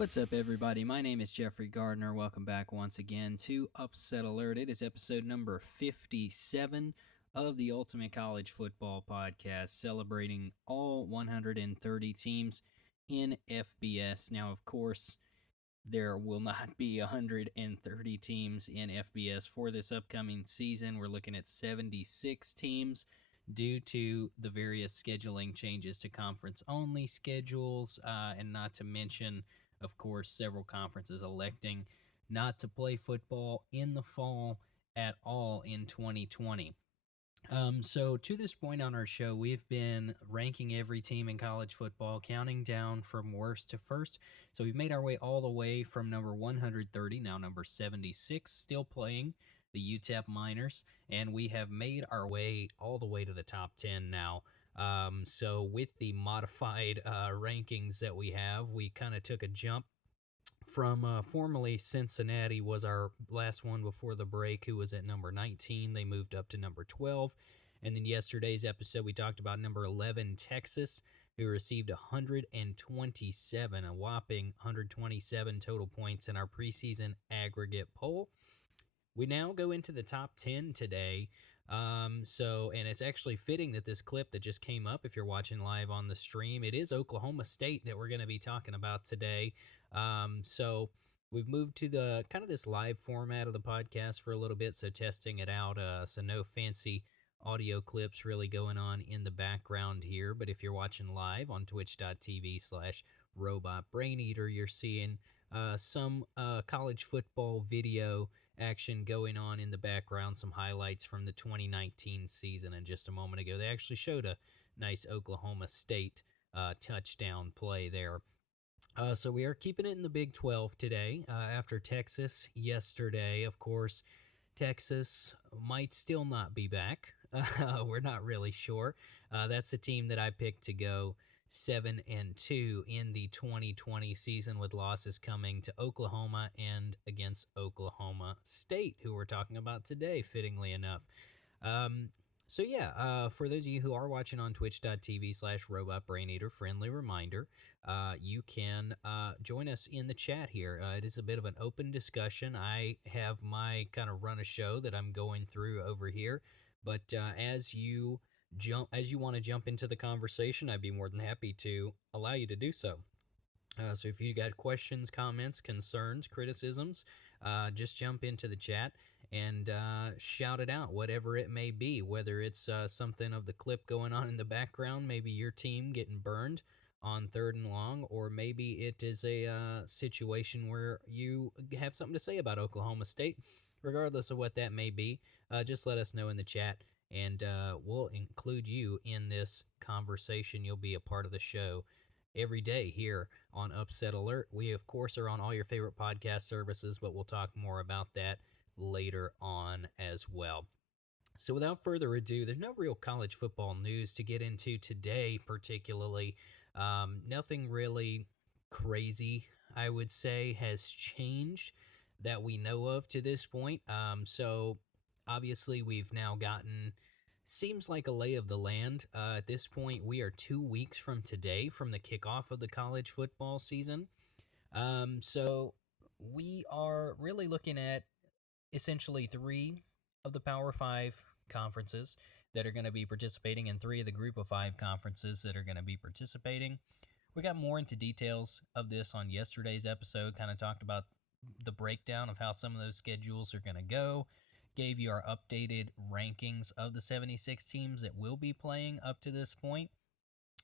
What's up, everybody? My name is Jeffrey Gardner. Welcome back once again to Upset Alert. It is episode number 57 of the Ultimate College Football Podcast, celebrating all 130 teams in FBS. Now, of course, there will not be 130 teams in FBS for this upcoming season. We're looking at 76 teams due to the various scheduling changes to conference-only schedules, and not to mention, of course, several conferences electing not to play football in the fall at all in 2020. So to this point on our show, we've been ranking every team in college football, counting down from worst to first. So we've made our way all the way from number 130, now number 76, still playing the UTEP Miners, and we have made our way all the way to the top 10 now. So with the modified rankings that we have, we kind of took a jump from formerly Cincinnati was our last one before the break, who was at number 19. They moved up to number 12. And then yesterday's episode, we talked about number 11, Texas, who received 127, a whopping 127 total points in our preseason aggregate poll. We now go into the top 10 today. And it's actually fitting that this clip that just came up, if you're watching live on the stream, it is Oklahoma State that we're going to be talking about today. So we've moved to the kind of this live format of the podcast for a little bit, so testing it out. So no fancy audio clips really going on in the background here. But if you're watching live on twitch.tv/robotbraineater, you're seeing some college football video action going on in the background, some highlights from the 2019 season. And just a moment ago, they actually showed a nice Oklahoma State touchdown play there. So we are keeping it in the Big 12 today after Texas yesterday. Of course, Texas might still not be back. We're not really sure. That's a team that I picked to go 7-2 in the 2020 season, with losses coming to Oklahoma and against Oklahoma State, who we're talking about today, fittingly enough. For those of you who are watching on twitch.tv/robotbraineater, friendly reminder, you can join us in the chat here. It is a bit of an open discussion. I have my kind of run a show that I'm going through over here, but as you want to jump into the conversation, I'd be more than happy to allow you to do so. So if you got questions, comments, concerns, criticisms, just jump into the chat and shout it out, whatever it may be, whether it's something of the clip going on in the background, maybe your team getting burned on 3rd and long, or maybe it is a situation where you have something to say about Oklahoma State. Regardless of what that may be, just let us know in the chat, and we'll include you in this conversation. You'll be a part of the show every day here on Upset Alert. We, of course, are on all your favorite podcast services, but we'll talk more about that later on as well. So without further ado, there's no real college football news to get into today, particularly. Nothing really crazy, I would say, has changed that we know of to this point. So obviously we've now gotten, seems like a lay of the land. At this point, we are 2 weeks from today, from the kickoff of the college football season. So we are really looking at essentially 3 of the Power 5 conferences that are going to be participating, and 3 of the Group of 5 conferences that are going to be participating. We got more into details of this on yesterday's episode, kind of talked about the breakdown of how some of those schedules are going to go, gave you our updated rankings of the 76 teams that will be playing up to this point,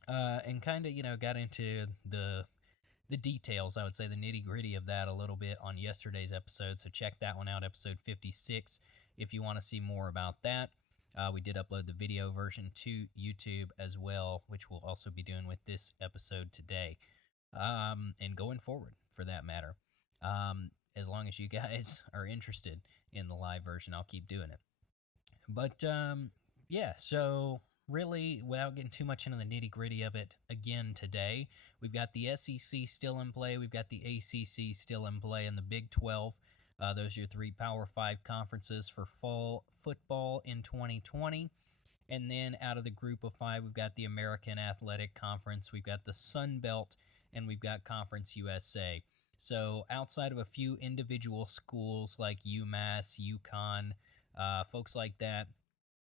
and kind of, got into the details, I would say the nitty-gritty of that a little bit on yesterday's episode. So check that one out, episode 56, if you want to see more about that. We did upload the video version to YouTube as well, which we'll also be doing with this episode today, and going forward, for that matter. As long as you guys are interested in the live version, I'll keep doing it. But so really, without getting too much into the nitty-gritty of it again today, we've got the SEC still in play, we've got the ACC still in play, and the Big 12. Those are your 3 Power 5 conferences for fall football in 2020. And then out of the Group of 5, we've got the American Athletic Conference, we've got the Sun Belt, and we've got Conference USA. So outside of a few individual schools like UMass, UConn, folks like that,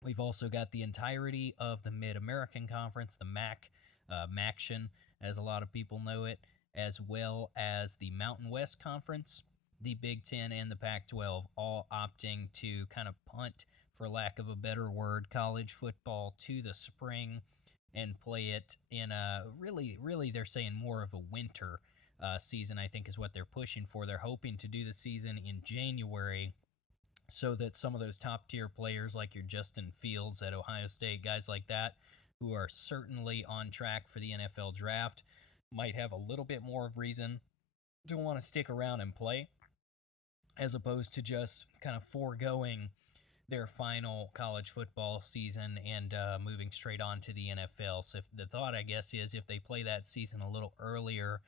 we've also got the entirety of the Mid-American Conference, the MAC, MACtion, as a lot of people know it, as well as the Mountain West Conference, the Big Ten, and the Pac-12, all opting to kind of punt, for lack of a better word, college football to the spring and play it in a really, they're saying more of a winter season, I think is what they're pushing for. They're hoping to do the season in January so that some of those top tier players like your Justin Fields at Ohio State, guys like that, who are certainly on track for the NFL draft, might have a little bit more of reason to want to stick around and play, as opposed to just kind of foregoing their final college football season and moving straight on to the NFL. So if the thought, I guess, is if they play that season a little earlier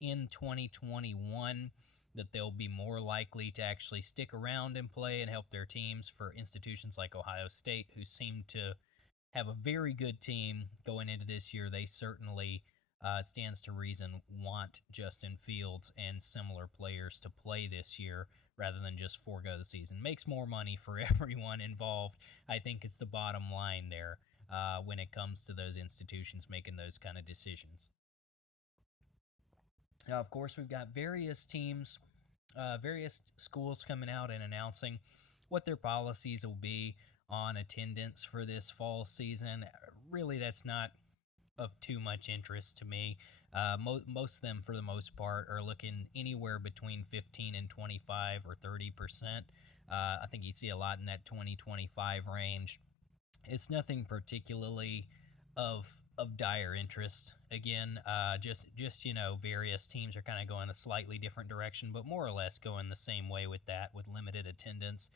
in 2021, that they'll be more likely to actually stick around and play and help their teams. For institutions like Ohio State, who seem to have a very good team going into this year, they certainly, stands to reason, want Justin Fields and similar players to play this year rather than just forego the season. Makes more money for everyone involved. I think it's the bottom line there when it comes to those institutions making those kind of decisions. Now, of course, we've got various teams, various schools coming out and announcing what their policies will be on attendance for this fall season. Really, that's not of too much interest to me. Most of them, for the most part, are looking anywhere between 15 and 25 or 30%. I think you see a lot in that 20-25 range. It's nothing particularly of dire interest. Again, just various teams are kind of going a slightly different direction, but more or less going the same way with that, with limited attendance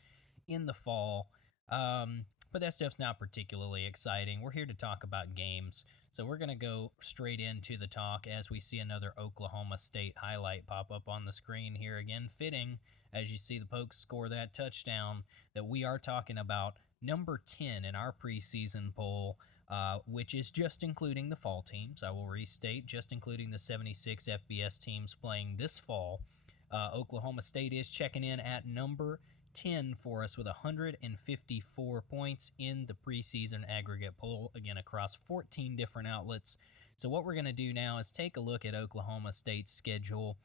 in the fall. But that stuff's not particularly exciting. We're here to talk about games, so we're going to go straight into the talk as we see another Oklahoma State highlight pop up on the screen here again. Fitting, as you see the Pokes score that touchdown, that we are talking about number 10 in our preseason poll, which is just including the fall teams. I will restate, just including the 76 FBS teams playing this fall. Oklahoma State is checking in at number 10 for us with 154 points in the preseason aggregate poll, again across 14 different outlets. So what we're going to do now is take a look at Oklahoma State's schedule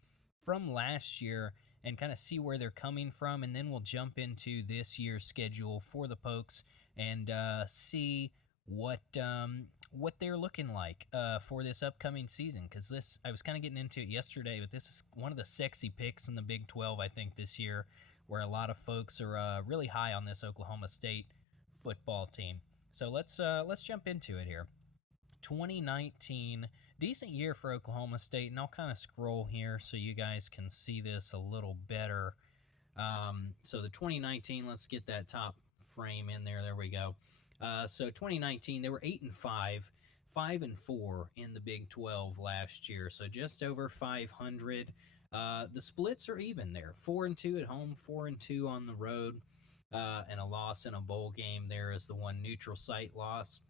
from last year and kind of see where they're coming from, and then we'll jump into this year's schedule for the Pokes and see what they're looking like for this upcoming season. Because this, I was kind of getting into it yesterday, but this is one of the sexy picks in the Big 12, I think, this year, where a lot of folks are really high on this Oklahoma State football team. So let's jump into it here. 2019, decent year for Oklahoma State, and I'll kind of scroll here so you guys can see this a little better. So the 2019, let's get that top frame in there. There we go. So 2019, they were 8-5, 5-4 in the Big 12 last year. So just over 500. The splits are even there: 4-2 at home, 4-2 on the road, and a loss in a bowl game. There is the one neutral site loss.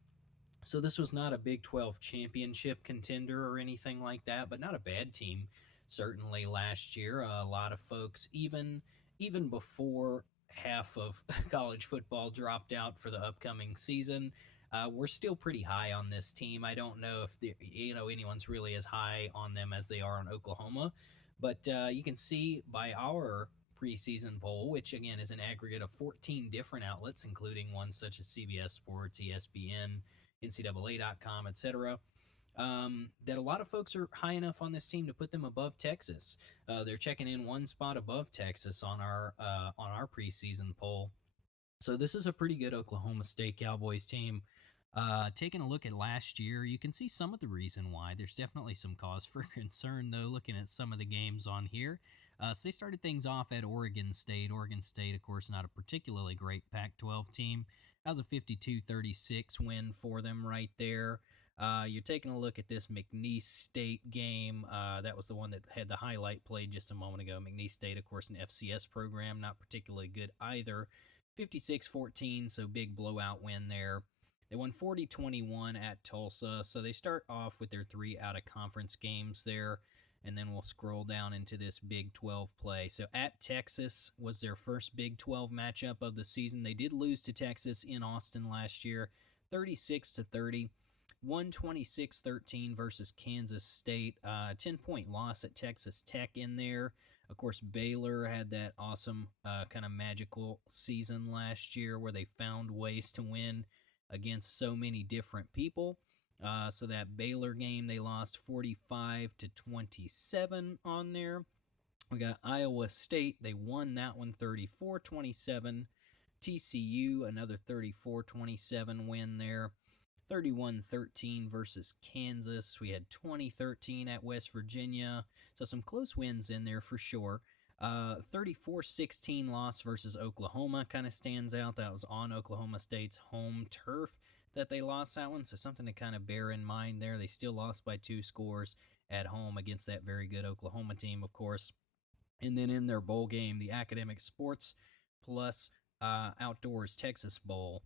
So this was not a Big 12 championship contender or anything like that, but not a bad team certainly last year. A lot of folks, even before half of college football dropped out for the upcoming season, we're still pretty high on this team. I don't know if anyone's really as high on them as they are on Oklahoma, but you can see by our preseason poll, which again is an aggregate of 14 different outlets, including ones such as CBS Sports, ESPN, NCAA.com, etc., that a lot of folks are high enough on this team to put them above Texas. They're checking in one spot above Texas on our preseason poll. So this is a pretty good Oklahoma State Cowboys team. Taking a look at last year, you can see some of the reason why. There's definitely some cause for concern, though, looking at some of the games on here. So they started things off at Oregon State. Oregon State, of course, not a particularly great Pac-12 team. That was a 52-36 win for them right there. You're taking a look at this McNeese State game. That was the one that had the highlight played just a moment ago. McNeese State, of course, an FCS program, not particularly good either. 56-14, so big blowout win there. They won 40-21 at Tulsa, so they start off with their 3 out-of-conference games there. and then we'll scroll down into this Big 12 play. So at Texas was their first Big 12 matchup of the season. They did lose to Texas in Austin last year, 36-30. 126-13 versus Kansas State. 10-point loss at Texas Tech in there. Of course, Baylor had that awesome kind of magical season last year where they found ways to win against so many different people. So that Baylor game, they lost 45-27 on there. We got Iowa State. They won that one 34-27. TCU, another 34-27 win there. 31-13 versus Kansas. We had 20-13 at West Virginia. So some close wins in there for sure. 34-16 loss versus Oklahoma kind of stands out. That was on Oklahoma State's home turf that they lost that one. So something to kind of bear in mind there. They still lost by 2 scores at home against that very good Oklahoma team, of course. And then in their bowl game, the Academic Sports plus Outdoors Texas Bowl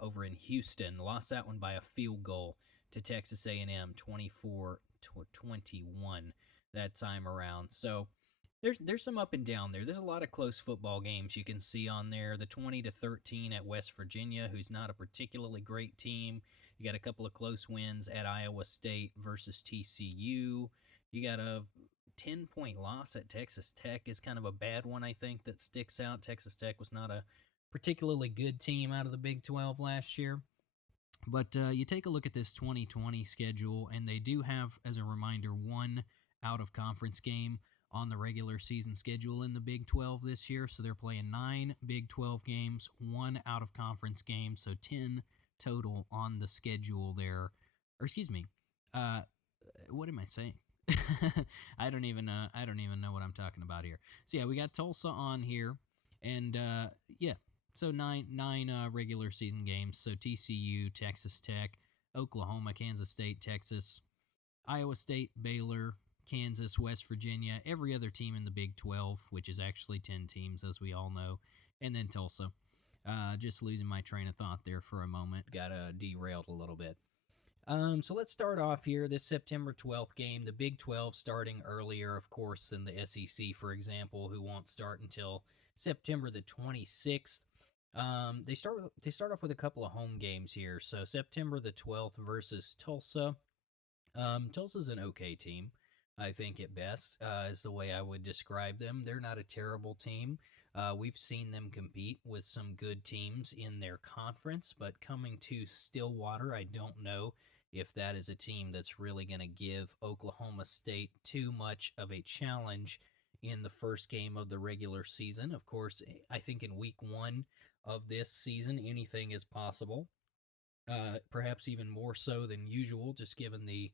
over in Houston. Lost that one by a field goal to Texas A&M, 24-21 that time around. So there's some up and down there. There's a lot of close football games you can see on there. The 20-13 at West Virginia, who's not a particularly great team. You got a couple of close wins at Iowa State versus TCU. You got a 10-point loss at Texas Tech is kind of a bad one, I think, that sticks out. Texas Tech was not a particularly good team out of the Big 12 last year. But you take a look at this 2020 schedule, and they do have, as a reminder, one out-of-conference game on the regular season schedule in the Big 12 this year. So they're playing 9 Big 12 games, 1 out-of-conference game, so 10 total on the schedule there. Or excuse me, what am I saying? I don't even know what I'm talking about here. So yeah, we got Tulsa on here, and yeah. So nine regular season games. So TCU, Texas Tech, Oklahoma, Kansas State, Texas, Iowa State, Baylor, Kansas, West Virginia, every other team in the Big 12, which is actually 10 teams, as we all know, and then Tulsa. Just losing my train of thought there for a moment. Got derailed a little bit. So let's start off here. This September 12th game, the Big 12 starting earlier, of course, than the SEC, for example, who won't start until September the 26th. They start off with a couple of home games here. So September the 12th versus Tulsa. Tulsa's an okay team, I think at best, is the way I would describe them. They're not a terrible team. We've seen them compete with some good teams in their conference, but coming to Stillwater, I don't know if that is a team that's really going to give Oklahoma State too much of a challenge in the first game of the regular season. Of course, I think in week 1 of this season, anything is possible. Perhaps even more so than usual, just given the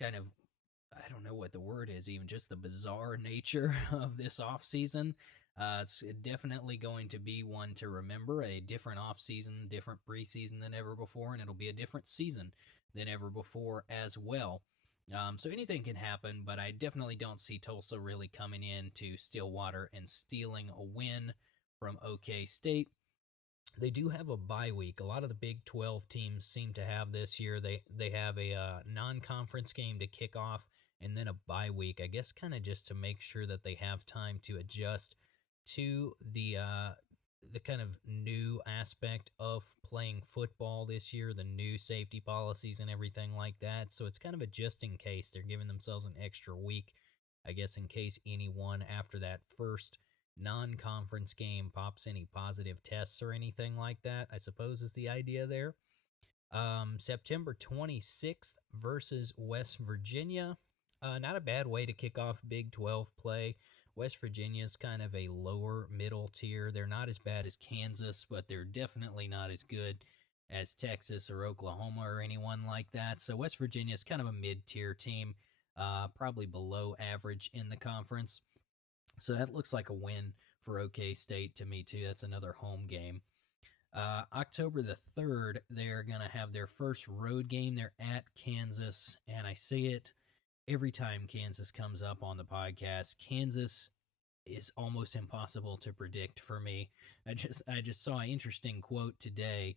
kind of, I don't know what the word is, even just the bizarre nature of this offseason. It's definitely going to be one to remember, a different offseason, different preseason than ever before, and it'll be a different season than ever before as well. So anything can happen, but I definitely don't see Tulsa really coming in to Stillwater and stealing a win from OK State. They do have a bye week. A lot of the Big 12 teams seem to have this year. They have a non-conference game to kick off and then a bye week, I guess kind of just to make sure that they have time to adjust to the kind of new aspect of playing football this year, the new safety policies and everything like that. So it's kind of a just in case. They're giving themselves an extra week, I guess, in case anyone after that first non-conference game pops any positive tests or anything like that, I suppose is the idea there. September 26th versus West Virginia. Not a bad way to kick off Big 12 play. West Virginia's kind of a lower middle tier. They're not as bad as Kansas, but they're definitely not as good as Texas or Oklahoma or anyone like that. So West Virginia's kind of a mid-tier team, probably below average in the conference. So that looks like a win for OK State to me, too. That's another home game. October the 3rd, they're going to have their first road game. They're at Kansas, and I say it every time Kansas comes up on the podcast. Kansas is almost impossible to predict for me. I just saw an interesting quote today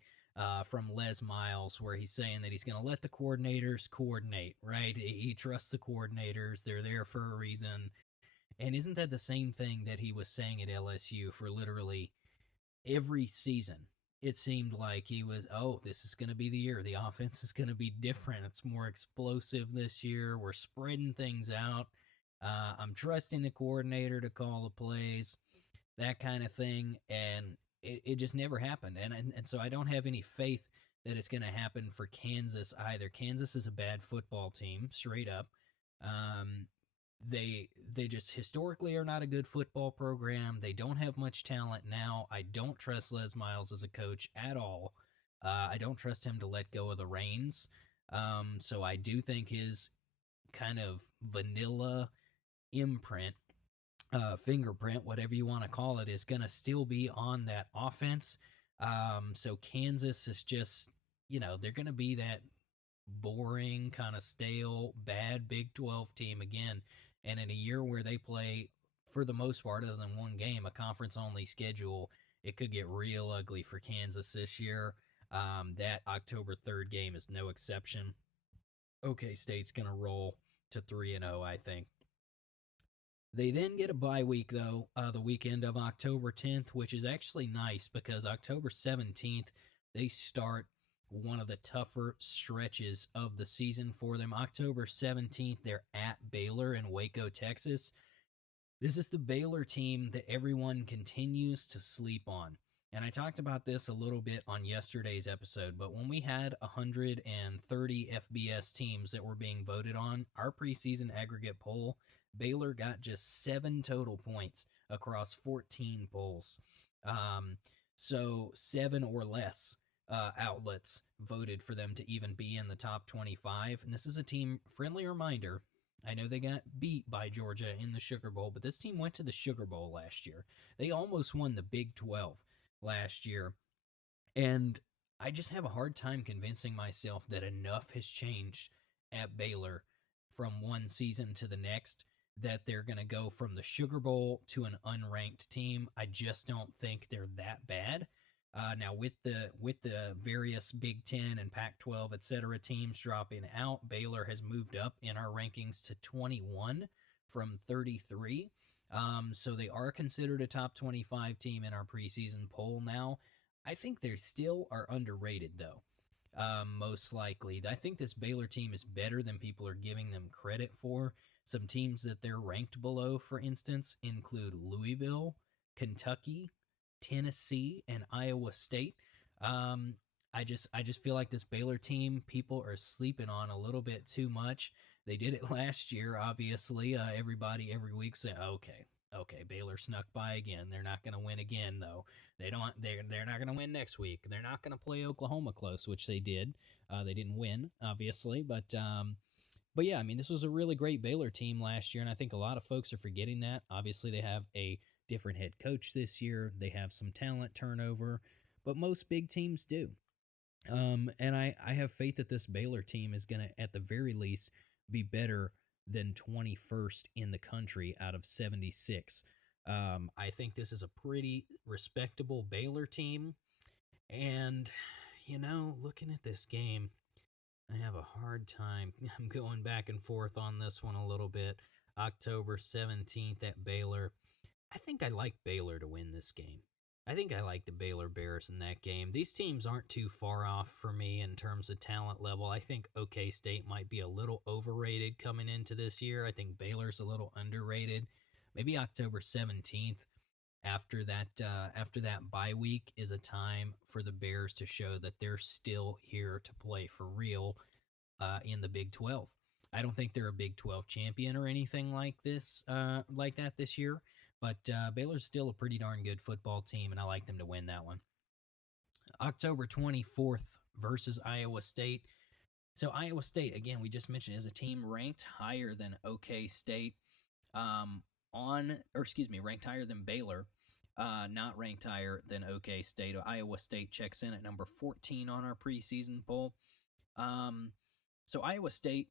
from Les Miles, where he's saying that he's going to let the coordinators coordinate, right? He trusts the coordinators. They're there for a reason. And isn't that the same thing that he was saying at LSU for literally every season? It seemed like he was, oh, this is going to be the year. The offense is going to be different. It's more explosive this year. We're spreading things out. I'm trusting the coordinator to call the plays, that kind of thing. And it just never happened. And so I don't have any faith that it's going to happen for Kansas either. Kansas is a bad football team, straight up. Um, they just historically are not a good football program. They don't have much talent now. I don't trust Les Miles as a coach at all. I don't trust him to let go of the reins. So I do think his kind of vanilla imprint, fingerprint, whatever you want to call it, is going to still be on that offense. So Kansas is just, they're going to be that boring, kind of stale, bad Big 12 team again. And in a year where they play, for the most part, other than one game, a conference only schedule, it could get real ugly for Kansas this year. That October 3rd game is no exception. OK State's going to roll to 3-0, I think. They then get a bye week, though, the weekend of October 10th, which is actually nice because October 17th, they start one of the tougher stretches of the season for them. October 17th, they're at Baylor in Waco, Texas. This is the Baylor team that everyone continues to sleep on. And I talked about this a little bit on yesterday's episode, but when we had 130 FBS teams that were being voted on, our preseason aggregate poll, Baylor got just 7 total points across 14 polls. So 7 or less outlets voted for them to even be in the top 25. And this is a team, friendly reminder, I know they got beat by Georgia in the Sugar Bowl, but this team went to the Sugar Bowl last year. They almost won the Big 12 last year. And I just have a hard time convincing myself that enough has changed at Baylor from one season to the next that they're going to go from the Sugar Bowl to an unranked team. I just don't think they're that bad. Now with the various Big 10 and Pac-12 etc. teams dropping out, Baylor has moved up in our rankings to 21 from 33. So they are considered a top 25 team in our preseason poll now. I think they still are underrated though. Most likely, I think this Baylor team is better than people are giving them credit for. Some teams that they're ranked below, for instance, include Louisville, Kentucky, Tennessee, and Iowa State. I just feel like this Baylor team, people are sleeping on a little bit too much. They did it last year, obviously. Everybody every week say, okay, Baylor snuck by again. They're not going to win again, though. They're not going to win next week. They're not going to play Oklahoma close, which they did. They didn't win, obviously, but yeah, I mean, this was a really great Baylor team last year, and I think a lot of folks are forgetting that. Obviously, they have a different head coach this year. They have some talent turnover, but most big teams do. And I have faith that this Baylor team is going to, at the very least, be better than 21st in the country out of 76. I think this is a pretty respectable Baylor team. And, looking at this game, I have a hard time. I'm going back and forth on this one a little bit. October 17th at Baylor. I think I like Baylor to win this game. I think I like the Baylor Bears in that game. These teams aren't too far off for me in terms of talent level. I think OK State might be a little overrated coming into this year. I think Baylor's a little underrated. Maybe October 17th after that bye week is a time for the Bears to show that they're still here to play for real in the Big 12. I don't think they're a Big 12 champion or anything like that this year, but Baylor's still a pretty darn good football team, and I like them to win that one. October 24th versus Iowa State. So Iowa State, again, we just mentioned, is a team ranked higher than OK State, ranked higher than Baylor, not ranked higher than OK State. Iowa State checks in at number 14 on our preseason poll. So Iowa State,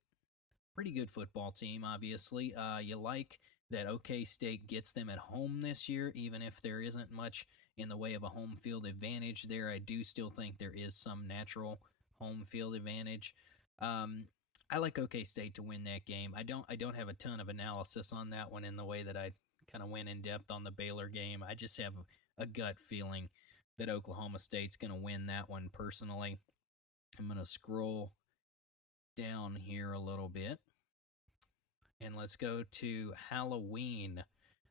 pretty good football team, obviously. You like that OK State gets them at home this year, even if there isn't much in the way of a home field advantage there. I do still think there is some natural home field advantage. I like OK State to win that game. I don't have a ton of analysis on that one in the way that I kind of went in depth on the Baylor game. I just have a gut feeling that Oklahoma State's going to win that one personally. I'm going to scroll down here a little bit. And let's go to Halloween,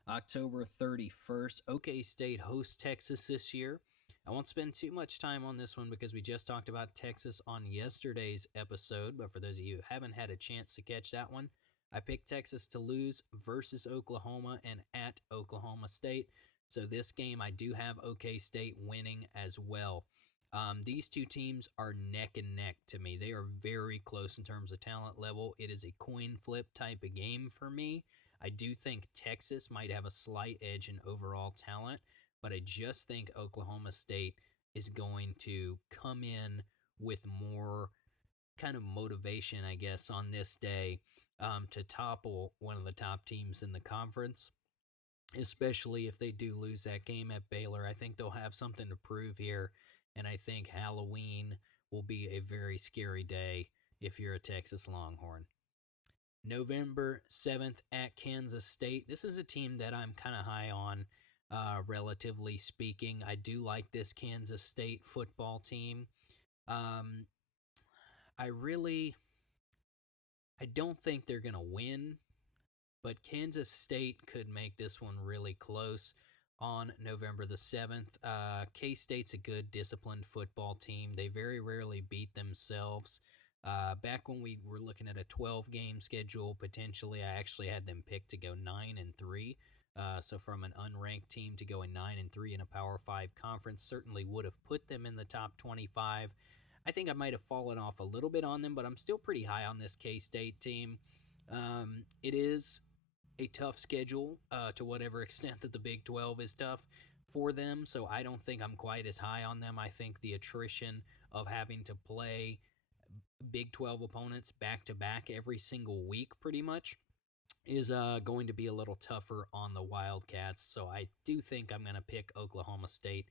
October 31st. OK State hosts Texas this year. I won't spend too much time on this one because we just talked about Texas on yesterday's episode. But for those of you who haven't had a chance to catch that one, I picked Texas to lose versus Oklahoma and at Oklahoma State. So this game, I do have OK State winning as well. These two teams are neck and neck to me. They are very close in terms of talent level. It is a coin flip type of game for me. I do think Texas might have a slight edge in overall talent, but I just think Oklahoma State is going to come in with more kind of motivation, I guess, on this day to topple one of the top teams in the conference, especially if they do lose that game at Baylor. I think they'll have something to prove here, and I think Halloween will be a very scary day if you're a Texas Longhorn. November 7th at Kansas State. This is a team that I'm kind of high on, relatively speaking. I do like this Kansas State football team. I don't think they're going to win, but Kansas State could make this one really close on November the 7th. K-State's a good, disciplined football team. They very rarely beat themselves. Back when we were looking at a 12-game schedule, potentially, I actually had them picked to go 9-3. So from an unranked team to going 9-3 in a Power 5 conference certainly would have put them in the top 25. I think I might have fallen off a little bit on them, but I'm still pretty high on this K-State team. It is a tough schedule to whatever extent that the Big 12 is tough for them, so I don't think I'm quite as high on them. I think the attrition of having to play Big 12 opponents back-to-back every single week pretty much is going to be a little tougher on the Wildcats, so I do think I'm going to pick Oklahoma State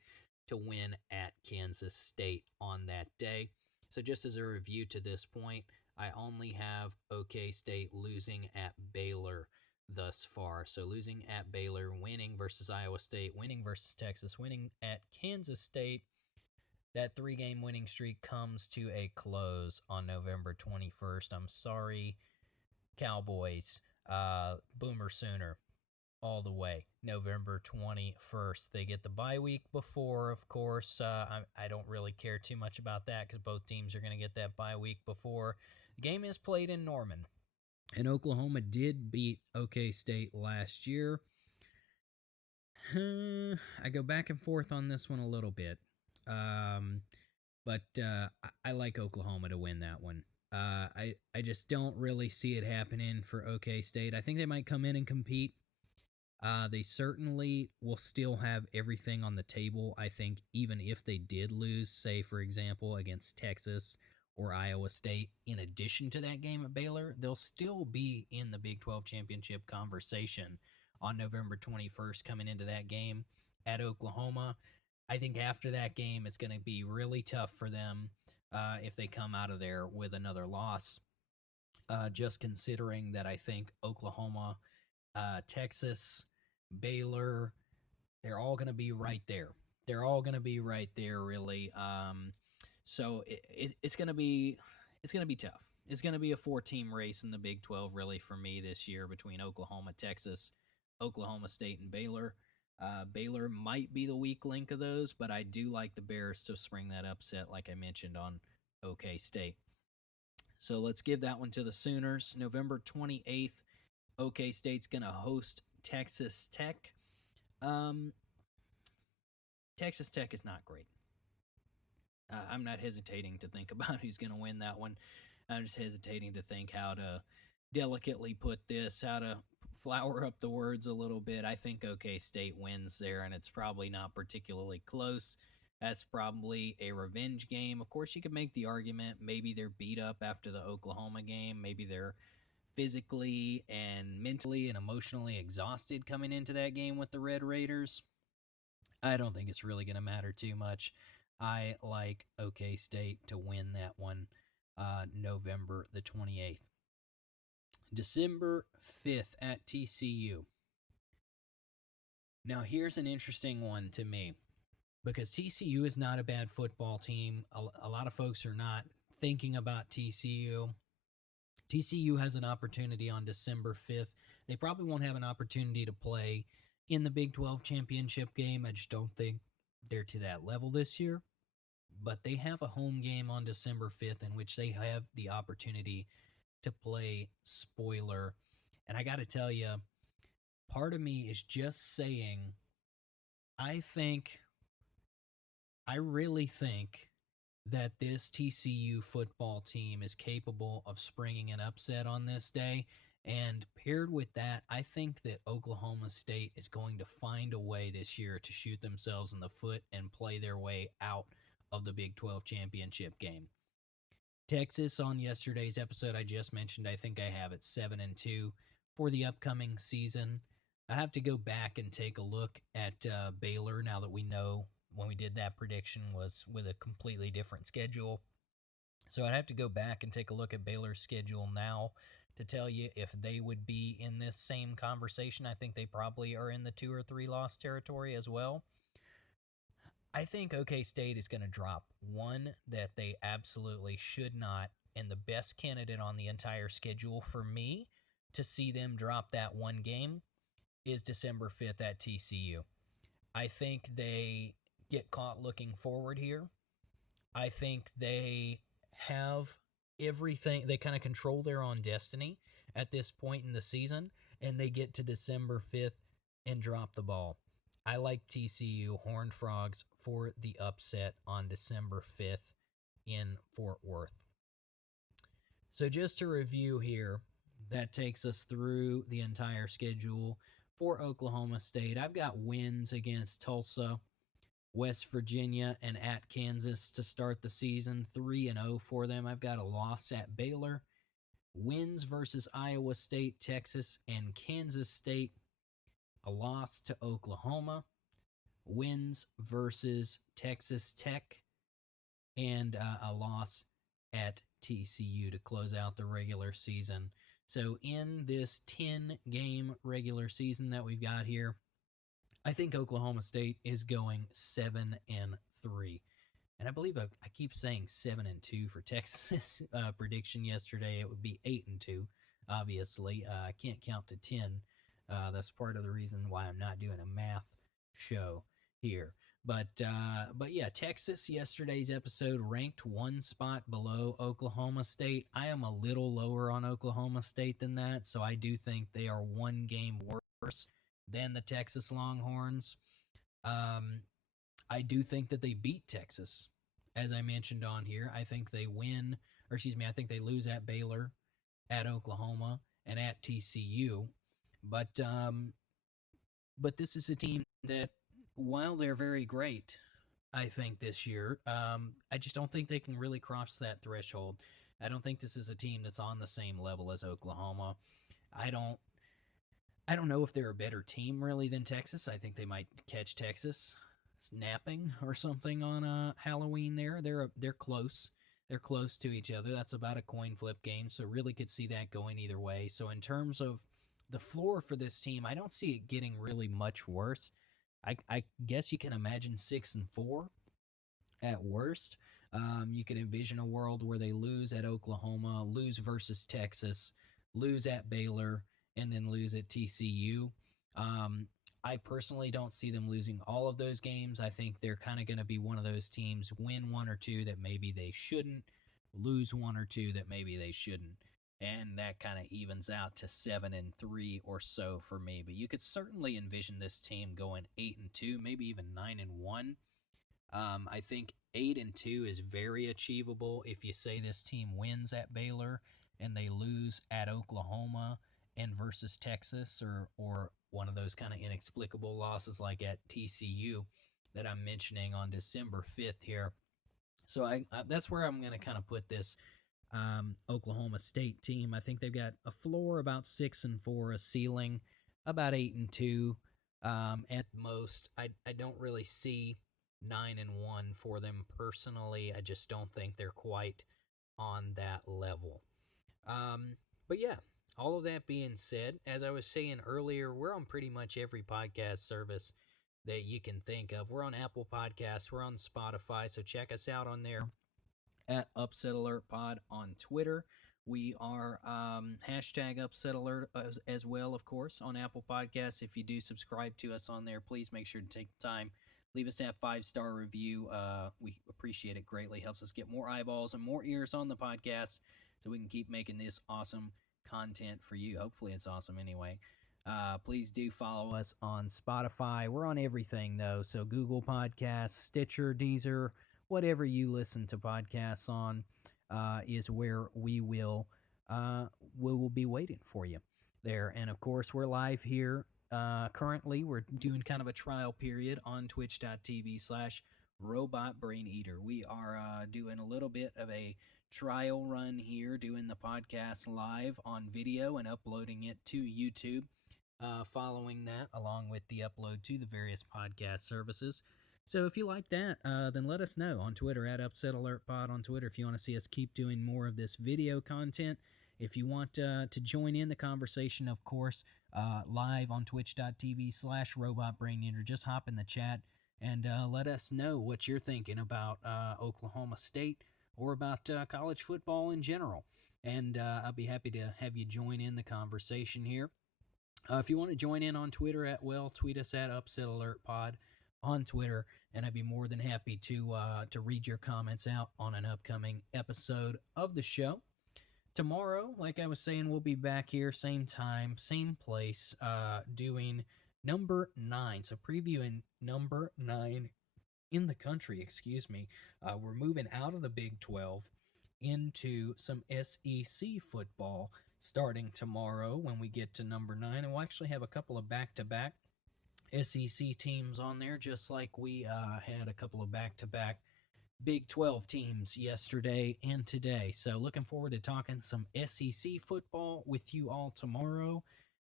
to win at Kansas State on that day. So just as a review to this point, I only have OK State losing at Baylor thus far. So losing at Baylor, winning versus Iowa State, winning versus Texas, winning at Kansas State. That 3-game winning streak comes to a close on November 21st. I'm sorry, Cowboys. Boomer Sooner all the way. November 21st. They get the bye week before, of course. I don't really care too much about that because both teams are going to get that bye week before. The game is played in Norman, and Oklahoma did beat OK State last year. I go back and forth on this one a little bit, but I like Oklahoma to win that one. I just don't really see it happening for OK State. I think they might come in and compete. They certainly will still have everything on the table. I think even if they did lose, say, for example, against Texas or Iowa State, in addition to that game at Baylor, they'll still be in the Big 12 championship conversation on November 21st coming into that game at Oklahoma. I think after that game, it's going to be really tough for them if they come out of there with another loss. Just considering that I think Oklahoma, Texas, Baylor, they're all going to be right there. They're all going to be right there, really. So it's going to be tough. It's going to be a 4-team race in the Big 12, really, for me this year between Oklahoma, Texas, Oklahoma State, and Baylor. Baylor might be the weak link of those, but I do like the Bears to spring that upset, like I mentioned on OK State. So let's give that one to the Sooners. November 28th, OK State's going to host Texas Tech. Texas Tech is not great. I'm not hesitating to think about who's going to win that one. I'm just hesitating to think how to delicately put this, how to flower up the words a little bit. I think OK State wins there, and it's probably not particularly close. That's probably a revenge game. Of course, you could make the argument maybe they're beat up after the Oklahoma game. Maybe they're physically and mentally and emotionally exhausted coming into that game with the Red Raiders. I don't think it's really going to matter too much. I like OK State to win that one November the 28th. December 5th at TCU. Now, here's an interesting one to me because TCU is not a bad football team. A lot of folks are not thinking about TCU. TCU has an opportunity on December 5th. They probably won't have an opportunity to play in the Big 12 championship game. I just don't think they're to that level this year. But they have a home game on December 5th in which they have the opportunity to play spoiler. And I got to tell you, part of me is just saying, I think, I really think that this TCU football team is capable of springing an upset on this day. And paired with that, I think that Oklahoma State is going to find a way this year to shoot themselves in the foot and play their way out of the Big 12 championship game. Texas on yesterday's episode I just mentioned, I think I have it 7-2 for the upcoming season. I have to go back and take a look at Baylor now that we know when we did that prediction was with a completely different schedule. So I'd have to go back and take a look at Baylor's schedule now to tell you if they would be in this same conversation. I think they probably are in the 2 or 3 loss territory as well. I think OK State is going to drop one that they absolutely should not, and the best candidate on the entire schedule for me to see them drop that one game is December 5th at TCU. I think they get caught looking forward here. I think they have everything, they kind of control their own destiny at this point in the season, and they get to December 5th and drop the ball. I like TCU Horned Frogs for the upset on December 5th in Fort Worth. So just to review here, that takes us through the entire schedule for Oklahoma State. I've got wins against Tulsa, West Virginia, and at Kansas to start the season, 3-0 for them. I've got a loss at Baylor, wins versus Iowa State, Texas, and Kansas State, a loss to Oklahoma, wins versus Texas Tech, and a loss at TCU to close out the regular season. So in this 10-game regular season that we've got here, I think Oklahoma State is going 7-3. And I believe I keep saying 7-2 for Texas prediction yesterday. It would be 8-2. Obviously, I can't count to 10. That's part of the reason why I'm not doing a math show here. But yeah, Texas yesterday's episode ranked one spot below Oklahoma State. I am a little lower on Oklahoma State than that, so I do think they are one game worse than the Texas Longhorns. I do think that they beat Texas, as I mentioned on here. I think they win, or excuse me, I think they lose at Baylor, at Oklahoma, and at TCU. But this is a team that, while they're very great, I think this year, I just don't think they can really cross that threshold. I don't think this is a team that's on the same level as Oklahoma. I don't know if they're a better team really than Texas. I think they might catch Texas snapping or something on Halloween there. They're close. They're close to each other. That's about a coin flip game, so really could see that going either way. So in terms of the floor for this team, I don't see it getting really much worse. I guess you can imagine 6-4 at worst. You can envision a world where they lose at Oklahoma, lose versus Texas, lose at Baylor, and then lose at TCU. I personally don't see them losing all of those games. I think they're kind of going to be one of those teams, win one or two that maybe they shouldn't, lose one or two that maybe they shouldn't. And that kind of evens out to 7-3 or so for me. But you could certainly envision this team going 8-2, maybe even 9-1. I think 8-2 is very achievable if you say this team wins at Baylor and they lose at Oklahoma and versus Texas, or one of those kind of inexplicable losses like at TCU that I'm mentioning on December 5th here. So that's where I'm going to kind of put this Oklahoma State team. I think they've got a floor about 6-4, a ceiling about 8-2. At most, I don't really see 9-1 for them personally. I just don't think they're quite on that level. Um, but yeah, all of that being said, as I was saying earlier, we're on pretty much every podcast service that you can think of. We're on Apple Podcasts, we're on Spotify, so check us out on there at Upset Alert Pod on Twitter. We are hashtag Upset Alert as well, of course, on Apple Podcasts. If you do subscribe to us on there, please make sure to take the time. Leave us that 5-star review. We appreciate it greatly. Helps us get more eyeballs and more ears on the podcast so we can keep making this awesome content for you. Hopefully, it's awesome anyway. Please do follow us on Spotify. We're on everything, though. So Google Podcasts, Stitcher, Deezer, whatever you listen to podcasts on is where we will be waiting for you there. And of course, we're live here. Currently, we're doing kind of a trial period on twitch.tv/ Robot Brain Eater. We are doing a little bit of a trial run here, doing the podcast live on video and uploading it to YouTube. Following that, along with the upload to the various podcast services. So if you like that, then let us know on Twitter at Upset Alert Pod on Twitter if you want to see us keep doing more of this video content. If you want to join in the conversation, of course, live on twitch.tv/ Robot Brain Eater, just hop in the chat and let us know what you're thinking about Oklahoma State or about college football in general. And I'll be happy to have you join in the conversation here. If you want to join in on Twitter tweet us at Upset Alert Pod on Twitter, and I'd be more than happy to read your comments out on an upcoming episode of the show. Tomorrow, like I was saying, we'll be back here, same time, same place, doing number 9. So previewing number 9 in the country, excuse me. We're moving out of the Big 12 into some SEC football starting tomorrow when we get to number 9. And we'll actually have a couple of back-to-back SEC teams on there, just like we had a couple of back-to-back Big 12 teams yesterday and today. So looking forward to talking some SEC football with you all tomorrow.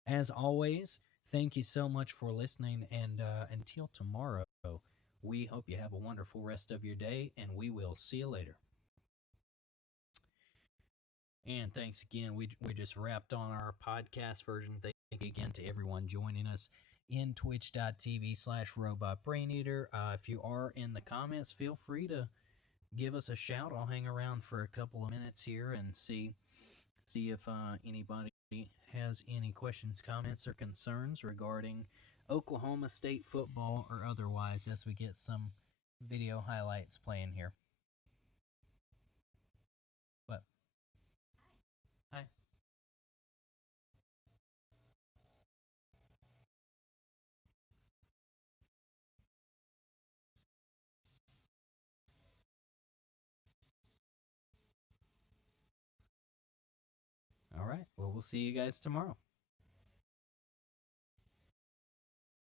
As always, thank you so much for listening, and until tomorrow, we hope you have a wonderful rest of your day, and we will see you later. And thanks again. We just wrapped on our podcast version. Thank you again to everyone joining us in twitch.tv/ Robot Brain Eater. If you are in the comments, feel free to give us a shout. I'll hang around for a couple of minutes here and see if anybody has any questions, comments, or concerns regarding Oklahoma State football or otherwise as we get some video highlights playing here. But hi. All right. Well, we'll see you guys tomorrow.